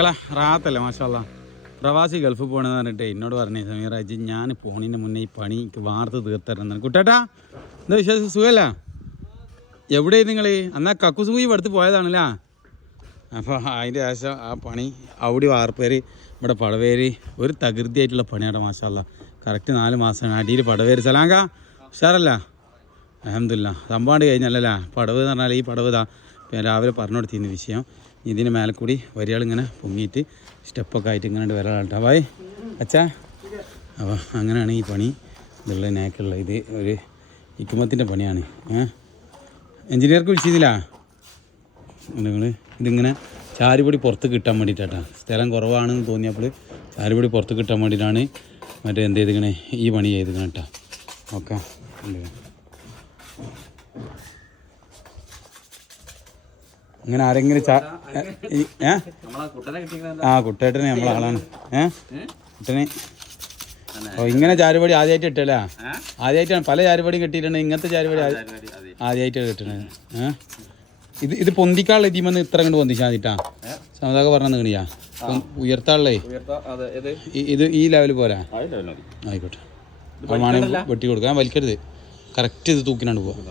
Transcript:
അല്ല റാത്തല്ലേ മാഷാല്ല പ്രവാസി ഗൾഫ് പോകണമെന്ന് പറഞ്ഞിട്ട് എന്നോട് പറഞ്ഞേ സമീറാജി ഞാൻ പോണിന്റെ മുന്നേ ഈ പണി എനിക്ക് വാർത്ത തീർത്തരണം കുട്ടേട്ടാ എന്താ വിശ്വാസം സുഖമല്ല എവിടെ നിങ്ങൾ അന്നാ കക്കുസൂയി അടുത്ത് പോയതാണല്ലേ? അപ്പോൾ അതിന്റെ ശേഷം ആ പണി അവിടെ വാർപ്പേര് ഇവിടെ പടവേര് ഒരു തകൃതിയായിട്ടുള്ള പണിയാണ് മാഷാല്ല കറക്റ്റ് നാല് മാസമാണ്. അടിയിൽ പടവേര്. സലാങ്ക ഉഷാറല്ല? അഹമ്മദില്ല സംഭവം കഴിഞ്ഞല്ലേ പടവ് എന്ന് പറഞ്ഞാൽ ഈ പടവ് ഇതാ. രാവിലെ പറഞ്ഞു കൊടുത്തിരുന്ന വിഷയം. ഇതിന് മേലെ കൂടി വരികളിങ്ങനെ പൊങ്ങിയിട്ട് സ്റ്റെപ്പൊക്കെ ആയിട്ട് ഇങ്ങനെ വരാളാട്ടോ ബായ് അച്ഛാ. അപ്പോൾ അങ്ങനെയാണ് ഈ പണി. ഇതുള്ള നേക്കുള്ള ഇത് ഒരു ഇക്കുമത്തിന്റെ പണിയാണ്. എഞ്ചിനീയർക്ക് വിളിച്ചിരുന്നില്ല? നിങ്ങൾ ഇതിങ്ങനെ ചാരുപൊടി പുറത്ത് കിട്ടാൻ വേണ്ടിയിട്ടാ സ്ഥലം കുറവാണെന്ന് തോന്നിയപ്പോൾ ചാരുപൊടി പുറത്ത് കിട്ടാൻ വേണ്ടിയിട്ടാണ് മറ്റേ എന്ത് ചെയ്തിങ്ങനെ ഈ പണി ചെയ്തിങ്ങനെ കേട്ടോ ഓക്കെ. അങ്ങനെ ആരെങ്കിലും ആ കുട്ടേട്ടനെ നമ്മളെ ആളാണ്. ഏ? കുട്ടനെ. ഓ ഇങ്ങനെ ചാരുപടി ആദ്യമായിട്ട് കിട്ടല്ലേ ആദ്യമായിട്ടാണ് പല ചാരുപടിയും കിട്ടിയിട്ടുണ്ട്. ഇങ്ങനത്തെ ചാരുപടി ആദ്യ- ആദ്യമായിട്ടാണ് കിട്ടണത് ഏ? ഇത് ഇത് പൊന്തിക്കാളെ ഇതിമെന്ന് ഇത്ര കണ്ട് പൊന്തിച്ചാൽ മതിട്ടാ സമതാക പറഞ്ഞ നീണിയാ ഉയർത്താളേ ഇത് ഈ ലെവൽ പോരാ ആയിക്കോട്ടെ. വെട്ടി കൊടുക്കാൻ വലിക്കരുത്. കറക്റ്റ് ഇത് തൂക്കിനാണ്ട് പോവാം.